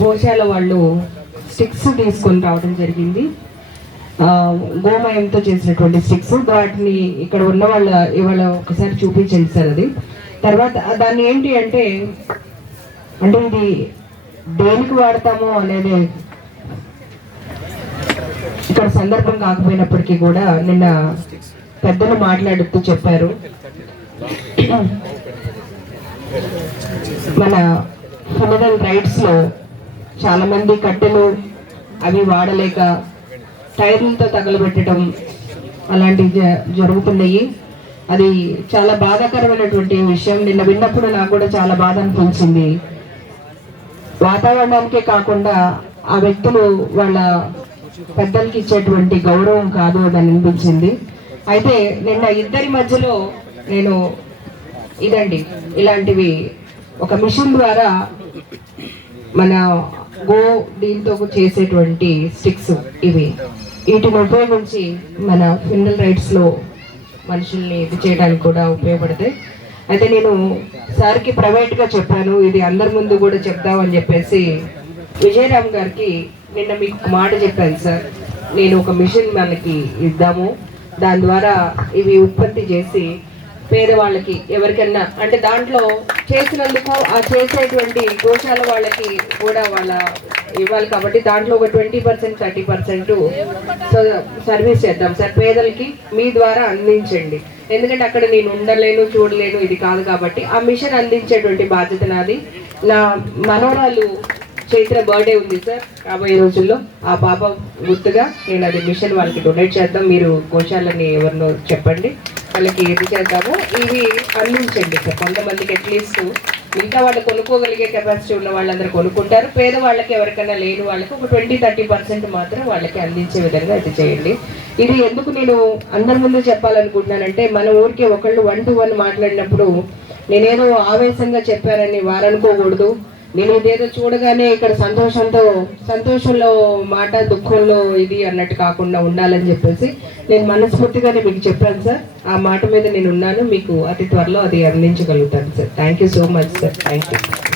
గోశాల వాళ్ళు స్టిక్స్ తీసుకొని రావడం జరిగింది. గోమయంతో చేసినటువంటి స్టిక్స్ వాటిని ఇక్కడ ఉన్న వాళ్ళ ఇవాళ ఒకసారి చూపించండి సార్ అది. తర్వాత దాన్ని ఏంటి అంటే అంటే ఇది దేనికి వాడతామో అనేది ఇక్కడ సందర్భం కాకపోయినప్పటికీ కూడా నిన్న పెద్దలు మాట్లాడుతూ చెప్పారు. మన హ్యూమన్ రైట్స్ చాలామంది చాలా మంది కట్టెలు అవి వాడలేక టైర్లతో తగలబెట్టడం అలాంటివి జ- జరుగుతున్నాయి. అది చాలా బాధాకరమైనటువంటి విషయం. నిన్న విన్నప్పుడు నాకు కూడా చాలా బాధ అనిపించింది. వాతావరణానికే కాకుండా ఆ వ్యక్తులు వాళ్ళ పెద్దలకి ఇచ్చేటువంటి గౌరవం కాదు అని అనిపించింది. అయితే నిన్న ఇద్దరి మధ్యలో నేను ఇదండి. ఇలాంటివి ఒక మిషన్ ద్వారా మన గో దీంతో చేసేటువంటి స్టిక్స్ ఇవి. వీటిని ఉపయోగించి మన ఫిన్నల్ రైట్స్లో మనుషుల్ని ఇది చేయడానికి కూడా ఉపయోగపడతాయి. అయితే నేను సార్కి ప్రైవేట్గా చెప్పాను ఇది అందరి ముందు కూడా చెప్దామని చెప్పేసి విజయరామ్ గారికి నిన్న మీకు మాట చెప్పాను సార్. నేను ఒక మిషన్ మనకి ఇద్దాము. దాని ద్వారా ఇవి ఉత్పత్తి చేసి పేదవాళ్ళకి ఎవరికన్నా అంటే దాంట్లో చేసినందుకు ఆ చేసేటువంటి గోశాల వాళ్ళకి కూడా వాళ్ళ ఇవ్వాలి కాబట్టి దాంట్లో ఒక twenty percent thirty percent service చేద్దాం సార్. పేదలకి మీ ద్వారా అందించండి. ఎందుకంటే అక్కడ నేను ఉండలేను చూడలేను ఇది కాదు కాబట్టి ఆ మిషన్ అందించేటువంటి బాధ్యత నాది. నా మనోరాలు చైత్ర బర్త్డే ఉంది సార్ రాబోయే రోజుల్లో. ఆ పాప గుర్తుగా నేను అది మిషన్ వాళ్ళకి డొనేట్ చేద్దాం. మీరు గోశాలని ఎవరినో చెప్పండి. వాళ్ళకి ఇది చేద్దాము ఇవి అందించండి సార్. కొంతమందికి అట్లీస్ట్ మిగతా వాళ్ళు కొనుక్కోగలిగే కెపాసిటీ ఉన్న వాళ్ళందరూ కొనుక్కుంటారు. పేదవాళ్ళకి ఎవరికైనా లేని వాళ్ళకి ఒక ట్వంటీ థర్టీ పర్సెంట్ మాత్రం వాళ్ళకి అందించే విధంగా ఇది చేయండి. ఇది ఎందుకు నేను అందరి ముందు చెప్పాలనుకుంటున్నానంటే మన ఊరికి ఒకళ్ళు వన్ టు వన్ మాట్లాడినప్పుడు నేనేదో ఆవేశంగా చెప్పానని వారు అనుకోకూడదు నేను ఇదేదో చూడగానే ఇక్కడ సంతోషంతో సంతోషంలో మాట దుఃఖంలో ఇది అన్నట్టు కాకుండా ఉండాలని చెప్పేసి నేను మనస్ఫూర్తిగానే మీకు చెప్పాను సార్. ఆ మాట మీద నేను ఉన్నాను. మీకు అతి త్వరలో అది అందించగలుగుతాను sir. Thank you so much sir thank you